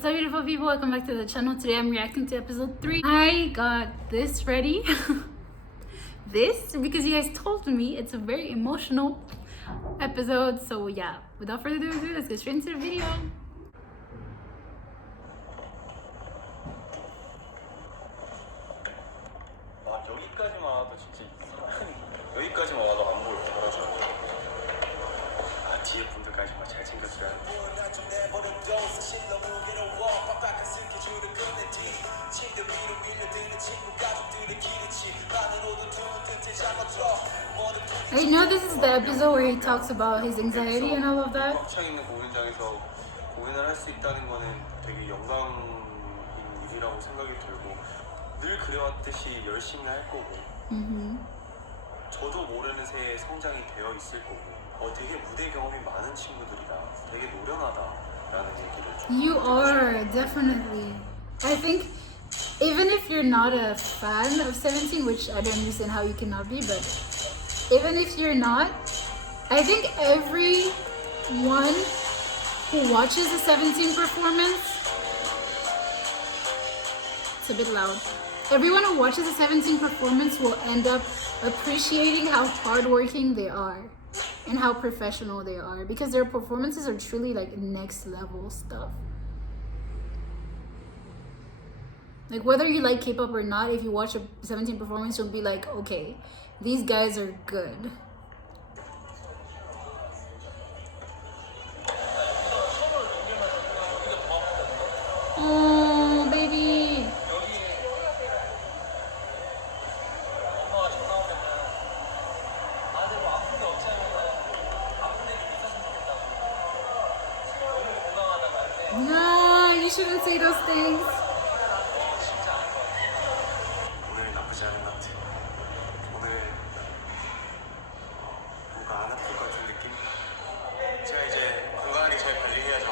What's up, beautiful people? Welcome back to the channel. Today I'm reacting to episode 3. I got this ready. This because you guys told me it's a very emotional episode. So yeah, without further ado, let's get straight into the video. 여기까지만 와도 진짜 여기까지만 와도 안 보여. 아, 뒤에 분들까지 막 잘 챙겨줘야 돼. I know this is the episode where he talks about his anxiety and all of that. 꽉차 있는 공연장에서 공연을 할 수 있다는 거는 되게 영광인 일이라고 생각이 들고 늘 그래왔듯이 열심히 할 거고 저도 모르는 새에 성장이 되어 있을 거고 되게 무대 경험이 많은 친구들이다. 되게 노련하다라는 얘기를 좀 You are, definitely. I think even if you're not a fan of 17, which I don't understand how you cannot be, but even if you're not, I think everyone who watches the 17 performance, it's a bit loud. Everyone who watches the 17 performance will end up appreciating how hardworking they are and how professional they are, because their performances are truly like next level stuff. Like whether you like K-pop or not, if you watch a 17 performance, you'll be like, okay, these guys are good. Oh, baby. No, you shouldn't say those things. 오늘 나쁘지 않은 것 같아. 오늘 뭔가 안 아플 것 같은 느낌? 제가 이제 건강하게 잘 관리해야죠.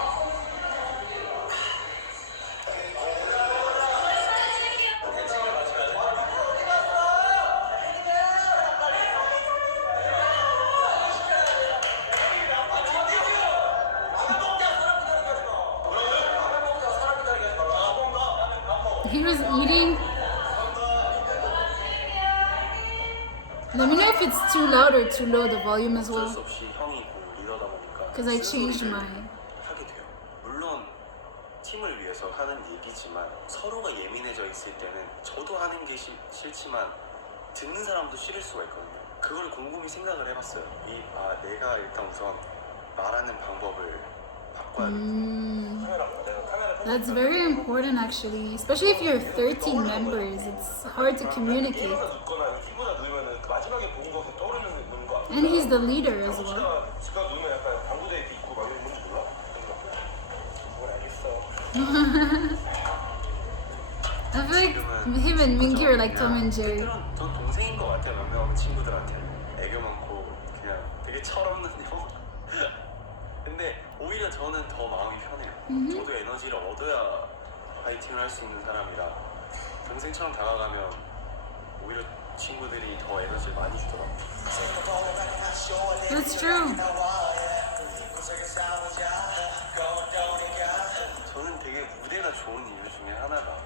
He was eating. Let me know if it's too loud or too low, the volume as well. 어쩔 수 없이 형이고 리더다 보니까 Because I changed mine. 하게 돼요. 물론 팀을 위해서 하는 얘기지만 서로가 예민해져 있을 때는 저도 하는 게 싫지만 듣는 사람도 싫을 수가 있거든요. 그걸 곰곰이 생각을 해봤어요. 내가 일단 우선 말하는 방법을 바꿔야 돼. That's very important actually, especially if you're 13 members. It's hard to communicate. And he's the leader as well. I feel like him and Minky are like Tom and Jerry. 전 동생인 것 같아요. 몇몇 친구들한테 애교 많고 그냥 되게 철없는 형. 근데 오히려 저는 더 마음이 편해요. 저도 에너지를 얻어야 파이팅을 할 수 있는 사람이라 동생처럼 다가가면 오히려 친구들이 더 에너지를 많이 주더라고요. That's true. 저는 되게 무대가 좋은 이유 중에 하나가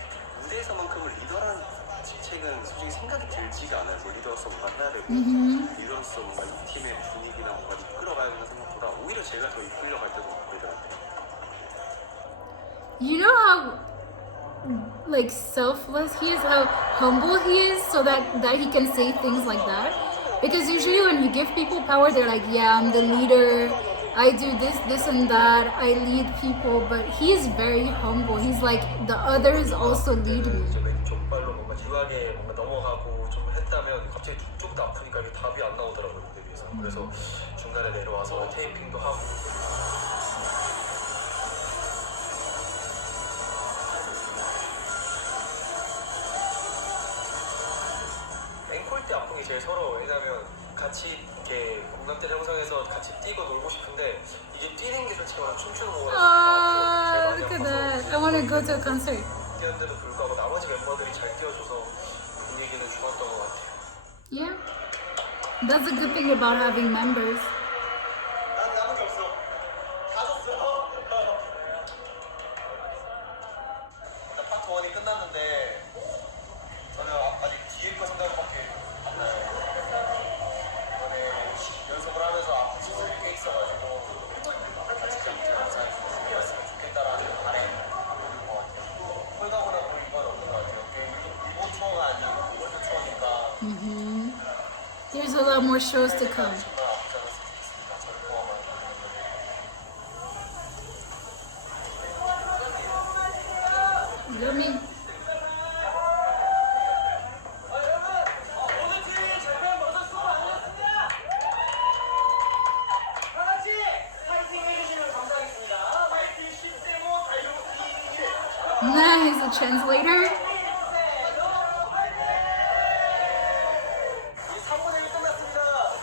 무대에서만큼은 리더라는 직책은 솔직히 생각이 들지가 않아요. 뭐 리더로서 뭔가 해야 되고 리더로서 뭔가 이 팀의 분위기나 뭔가 이끌어가야 되는 생각보다 오히려 제가 더 이끌려갈 때도 있고 이들한테. You know how like selfless he is, how humble he is, so that he can say things like that. Because usually when you give people power, they're like, yeah, I'm the leader, I do this and that, I lead people. But he's very humble. He's like, the others also lead me. 족발로 뭔가 유하게 뭔가 넘어가고 좀 했다면 갑자기 쪽도 아프니까 이게 답이 안 나오더라고요, 무대 위에서. 그래서 중간에 내려와서 테이핑도 하고. 앵콜 때 아픈 게 제일 서러워. 왜냐면 같이 이렇게 공감대 형성해서 같이 뛰고 놀고 싶은데 이게 뛰는 게 솔직히 춤추는 거보다 Ah, look at that. I want to go to a concert. 뛰었는데도 불구하고 나머지 멤버들이 잘 뛰어줘서 분위기는 좋았던 것 같아요. Yeah. That's a good thing about having members. 난 남은 게 없어. 다 줬어. 공연이 끝났는데 저는 아직 뒤에 거 생각밖에 안 나요. 이번에 연습을 하면서 앞에 진짜 꽤 있어가지고 다치지 않게 항상 준비했으면 좋겠다라는 바람이 있는 것 같아요. 홀가분한 건 없는 것 같아요. 일본 투어가 아닌 월드 투어니까. There's a lot more shows to come. 정말 앞장섰으면 좋겠습니다. 저를 포함한. Let me. Nice, a translator.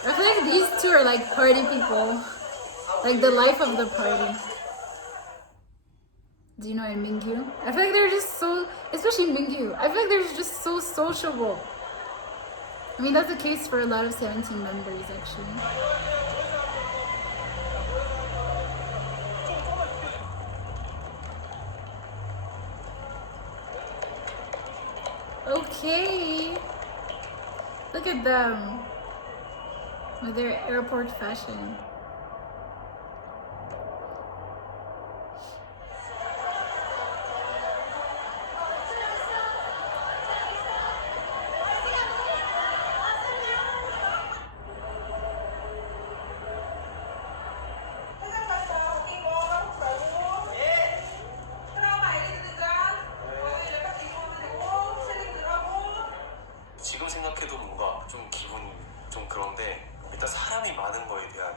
I feel like these two are like party people, like the life of the party. Do you know in Mingyu? I feel like they're just so, especially Mingyu, I feel like they're just so sociable. I mean, that's the case for a lot of 17 members actually. Okay. Look at them with their airport fashion. 지금 생각해도 뭔가 좀 기분이 좀 그런데 일단 사람이 많은 거에 대한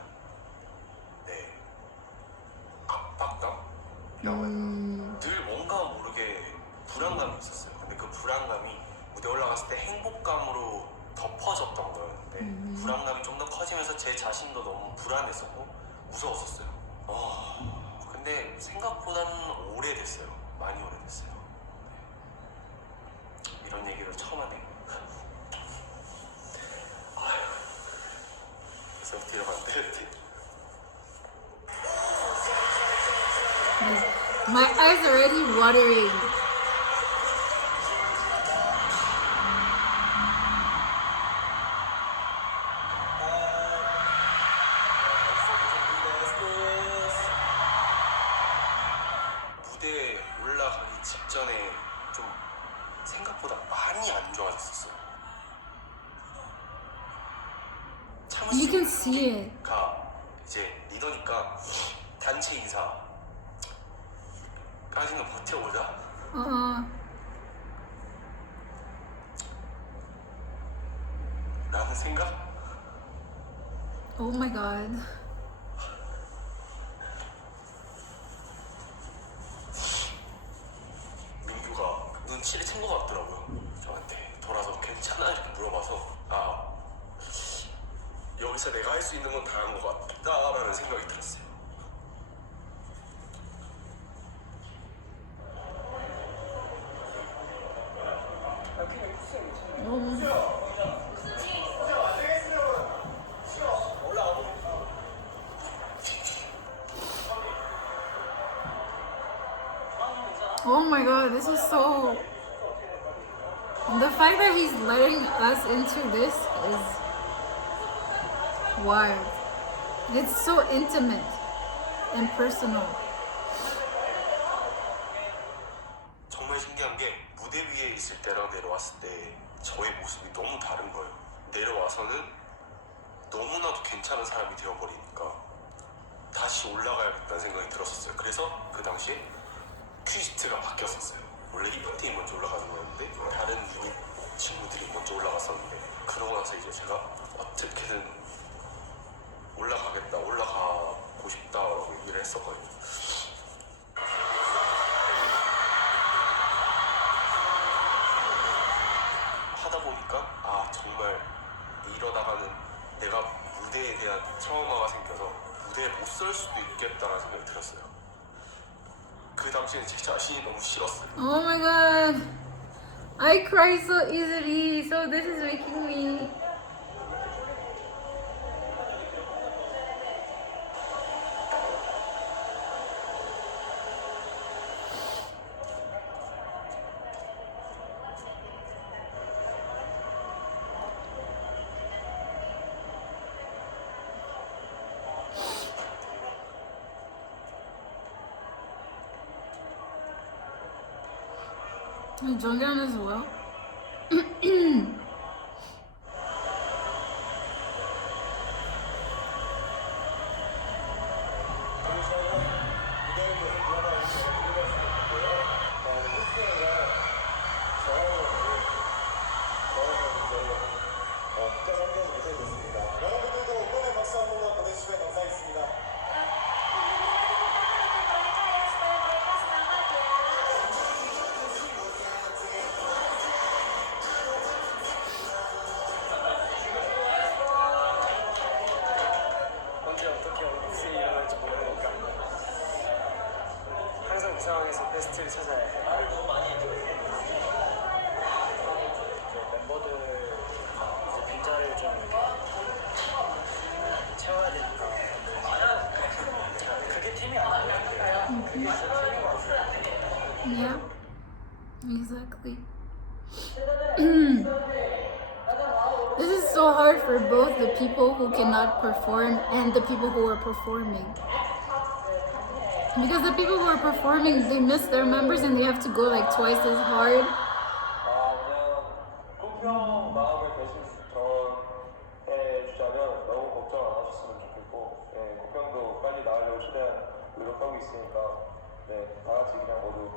압박감이라고 해야 되나? 늘 뭔가 모르게 불안감이 있었어요. 근데 그 불안감이 무대 올라갔을 때 행복감으로 덮어졌던 거였는데 불안감이 좀 더 커지면서 제 자신도 너무 불안했었고 무서웠었어요. 근데 생각보다는 오래됐어요. 많이 오래됐어요. 이런 얘기를 처음 하네요. 그래서 뒤로 만들었지. My eyes are already watering. 무대에 올라가기 직전에 좀 생각보다 많이 안 좋아졌었어요. You can see it. 가 이제 리더니까 단체 인사까지는 버텨보자. 라는 생각? Oh my god. 민규가 눈치를 챈 것 같더라고요. 저한테 돌아서 괜찮아? 이렇게 물어봐서 여기서 내가 할 수 있는 건 다 한 것 같다라는 생각이 들었어요. Oh my god, this is so... The fact that he's letting us into this is wild. It's so intimate and personal. 정말 신기한 게 무대 위에 있을 때랑 내려왔을 때 저의 모습이 너무 다른 거예요. 내려와서는 너무나도 괜찮은 사람이 되어버리니까 다시 올라가야겠다는 생각이 들었었어요. 그래서 그 당시에 퀴즈트가 바뀌었었어요. 원래 히프팀이 먼저 올라가는 거였는데 다른 유닛 친구들이 먼저 올라갔었는데 그러고 나서 이제 제가 어떻게든 올라가고 싶다라고 얘기를 했었거든요. 하다 보니까 정말 이러다가는 내가 무대에 대한 트라우마가 생겨서 무대에 못 설 수도 있겠다라는 생각이 들었어요. 그 당시에는 제 자신이 너무 싫었어요. Oh my god. I cry so easily, so this is making me... Jonghyun as well. 언제 어떻게 무슨 일이 일어날지 모르니까 항상 그 상황에서 베스트를 찾아야 해. 너무 많이 이제 멤버들 이제 빈자리를 좀 이렇게 채워야 되니까 그게 팀이 아니에요. 그게 진짜 팀인 것 같아요. Yeah, exactly. This is so hard for both the people who cannot perform and the people who are performing. Because the people who are performing, they miss their members and they have to go like twice as hard. 그냥 공평 마음을 대신 주자면 너무 걱정 안 하셨으면 좋겠고, 공평도 빨리 나으려고 최대한 노력하고 있으니까, 다 같이 그냥 모두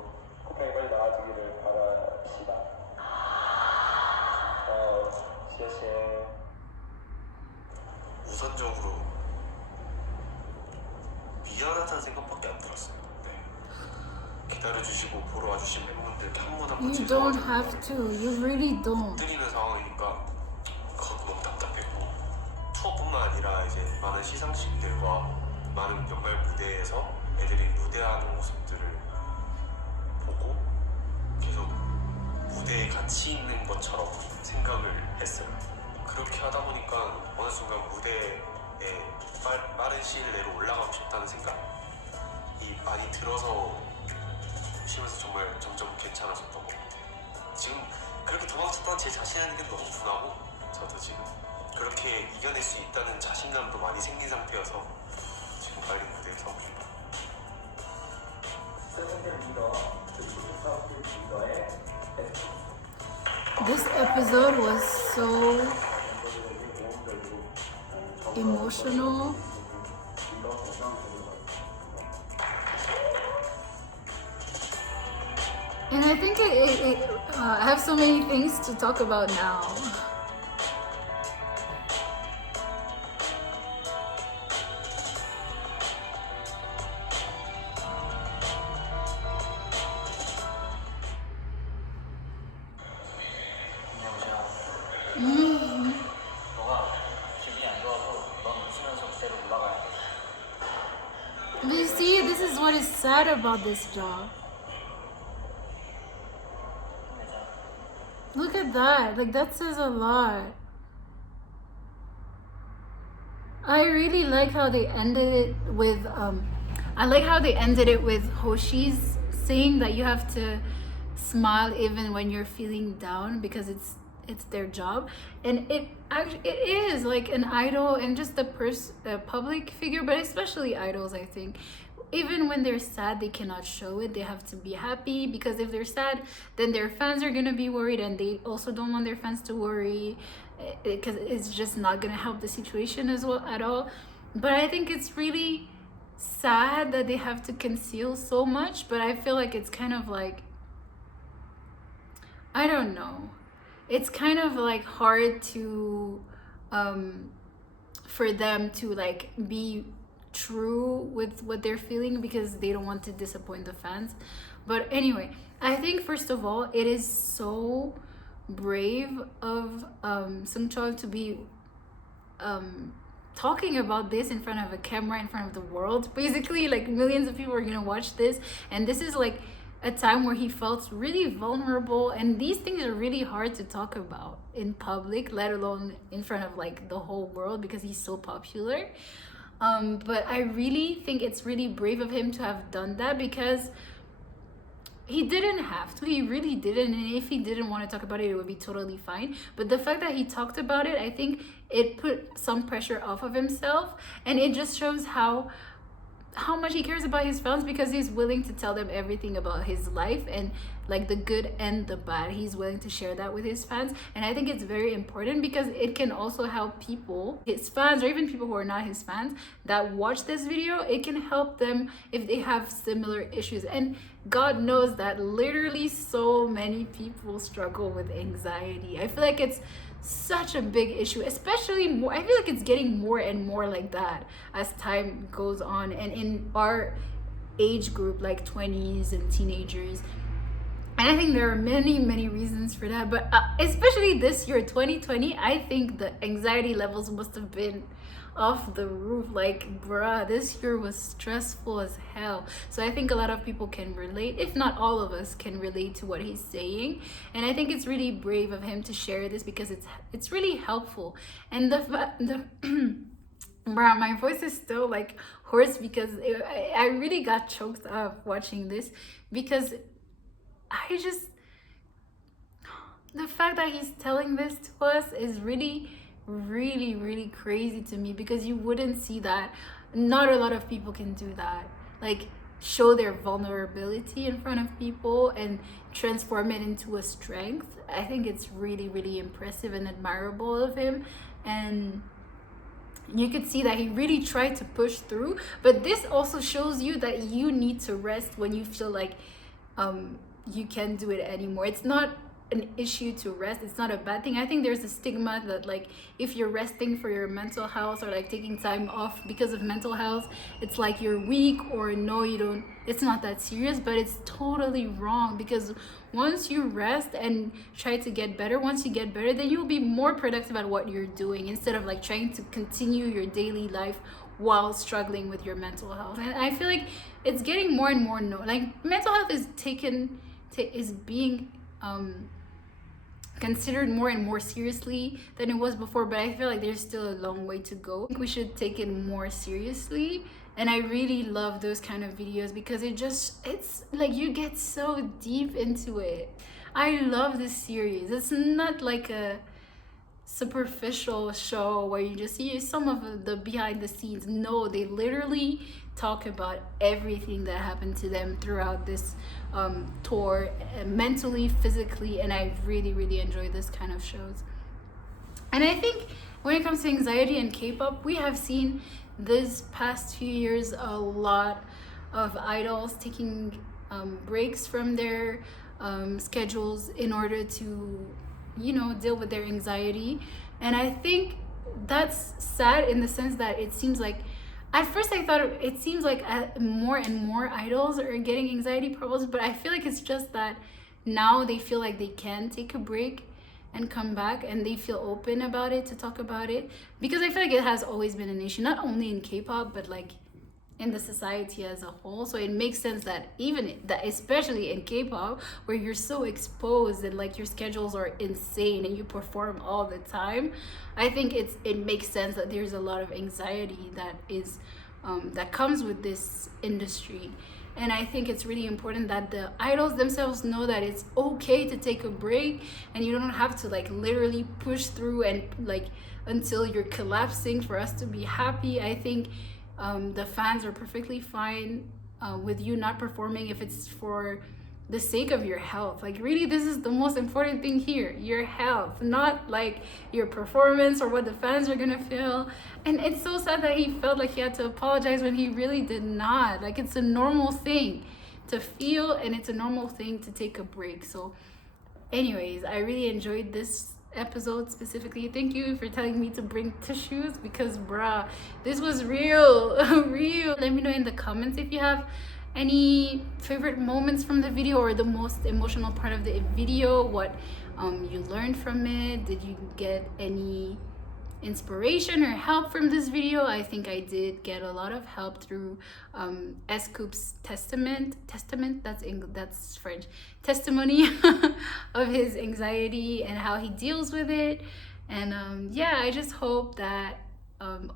공평이 빨리 나아지기를 바랍시다. 우선적으로 미안하다는 생각밖에 안 들었어요. 기다려주시고 보러 와주신 팬분들께 한 분 한 분 You don't 죄송하다고 have to. You really don't. 드리는 상황이니까 그것도 너무 답답했고, 투어뿐만 아니라 이제 많은 시상식들과 많은 연말 무대에서 애들이 무대하는 모습들을 보고 계속 무대에 같이 있는 것처럼 생각을 했어요. 그렇게 하다 보니까 어느 순간 무대에 빠른 시일 내로 올라가고 싶다는 생각이 많이 들어서 쉬면서 정말 점점 괜찮아졌던 것 같아요. 지금 그렇게 도망쳤던 제 자신에게 너무 분하고, 저도 지금 그렇게 이겨낼 수 있다는 자신감도 많이 생긴 상태여서 지금 빨리 무대에 서고 싶어요. This episode was so emotional. And I think I have so many things to talk about now. 너가 기분이 안 좋아서 넌 웃으면서 그대로 올라가야 돼. But you see, this is what is sad about this job. Look at that. Like, that says a lot. I really like how they ended it with Hoshi's saying that you have to smile even when you're feeling down because it's their job. And it is like an idol and just a public figure, but especially idols, I think. Even when they're sad, they cannot show it. They have to be happy, because if they're sad, then their fans are gonna be worried, and they also don't want their fans to worry, because it's just not gonna help the situation as well at all. But I think it's really sad that they have to conceal so much, but I feel like it's kind of like, I don't know, it's kind of like hard to for them to like be true with what they're feeling, because they don't want to disappoint the fans. But anyway, I think first of all, it is so brave of Seungcheol to be talking about this in front of a camera, in front of the world. Basically, like, millions of people are gonna watch this, and this is like a time where he felt really vulnerable, and these things are really hard to talk about in public, let alone in front of like the whole world, because he's so popular. But I really think it's really brave of him to have done that, because he didn't have to. He really didn't. And if he didn't want to talk about it, it would be totally fine. But the fact that he talked about it, I think it put some pressure off of himself. And it just shows how how much he cares about his fans, because he's willing to tell them everything about his life, and like the good and the bad, he's willing to share that with his fans. And I think it's very important because it can also help people, his fans, or even people who are not his fans, that watch this video. It can help them if they have similar issues. And God knows that literally so many people struggle with anxiety. I feel like it's such a big issue, especially more, I feel like it's getting more and more like that as time goes on, and in our age group, like 20s and teenagers. And I think there are many reasons for that, but especially this year, 2020, I think the anxiety levels must have been off the roof. Like, bruh, this year was stressful as hell. So I think a lot of people can relate, if not all of us can relate to what he's saying. And I think it's really brave of him to share this, because it's really helpful. And the bruh, my voice is still like hoarse because I really got choked up watching this, because the fact that he's telling this to us is really crazy to me, because you wouldn't see that. Not a lot of people can do that, like show their vulnerability in front of people and transform it into a strength. I think it's really impressive and admirable of him. And you could see that he really tried to push through, but this also shows you that you need to rest when you feel like you can't do it anymore. It's not an issue to rest. It's not a bad thing. I think there's a stigma that like if you're resting for your mental health, or like taking time off because of mental health, it's like you're weak, or no, you don't, it's not that serious. But it's totally wrong, because once you rest and try to get better, once you get better, then you'll be more productive at what you're doing, instead of like trying to continue your daily life while struggling with your mental health. And I feel like it's getting more and more known. Like mental health is being considered more and more seriously than it was before, but I feel like there's still a long way to go. I think we should take it more seriously. And I really love those kind of videos, because it's like you get so deep into it. I love this series. It's not like a superficial show where you just see some of the behind the scenes. No, they literally talk about everything that happened to them throughout this tour, mentally, physically, and I really enjoy this kind of shows. And I think when it comes to anxiety and K-pop, we have seen this past few years a lot of idols taking breaks from their schedules in order to, you know, deal with their anxiety. And I think that's sad in the sense that it seems like, at first I thought it seems like more and more idols are getting anxiety problems, but I feel like it's just that now they feel like they can take a break and come back, and they feel open about it, to talk about it, because I feel like it has always been an issue, not only in K-pop, but like in the society as a whole. So it makes sense that especially in K-pop, where you're so exposed and like your schedules are insane and you perform all the time, I think it makes sense that there's a lot of anxiety that is that comes with this industry. And I think it's really important that the idols themselves know that it's okay to take a break, and you don't have to like literally push through and like until you're collapsing for us to be happy. I think the fans are perfectly fine with you not performing if it's for the sake of your health. Like really, this is the most important thing here, your health, not like your performance or what the fans are gonna feel. And it's so sad that he felt like he had to apologize when he really did not. Like it's a normal thing to feel, and it's a normal thing to take a break. So anyways, I really enjoyed this episode specifically. Thank you for telling me to bring tissues, because bruh, this was real. Let me know in the comments if you have any favorite moments from the video, or the most emotional part of the video, what you learned from it. Did you get any inspiration or help from this video? I think I did get a lot of help through Scoop's testament, that's French, testimony of his anxiety and how he deals with it. And yeah, I just hope that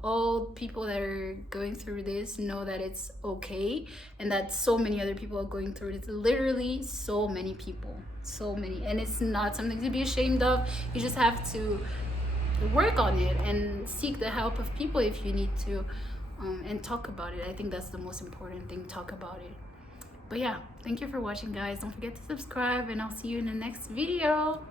all people that are going through this know that it's okay, and that so many other people are going through it. Literally so many people, so many, and it's not something to be ashamed of. You just have to work on it and seek the help of people if you need to. and talk about it. I think that's the most important thing, talk about it. But yeah, thank you for watching, guys. Don't forget to subscribe, and I'll see you in the next video.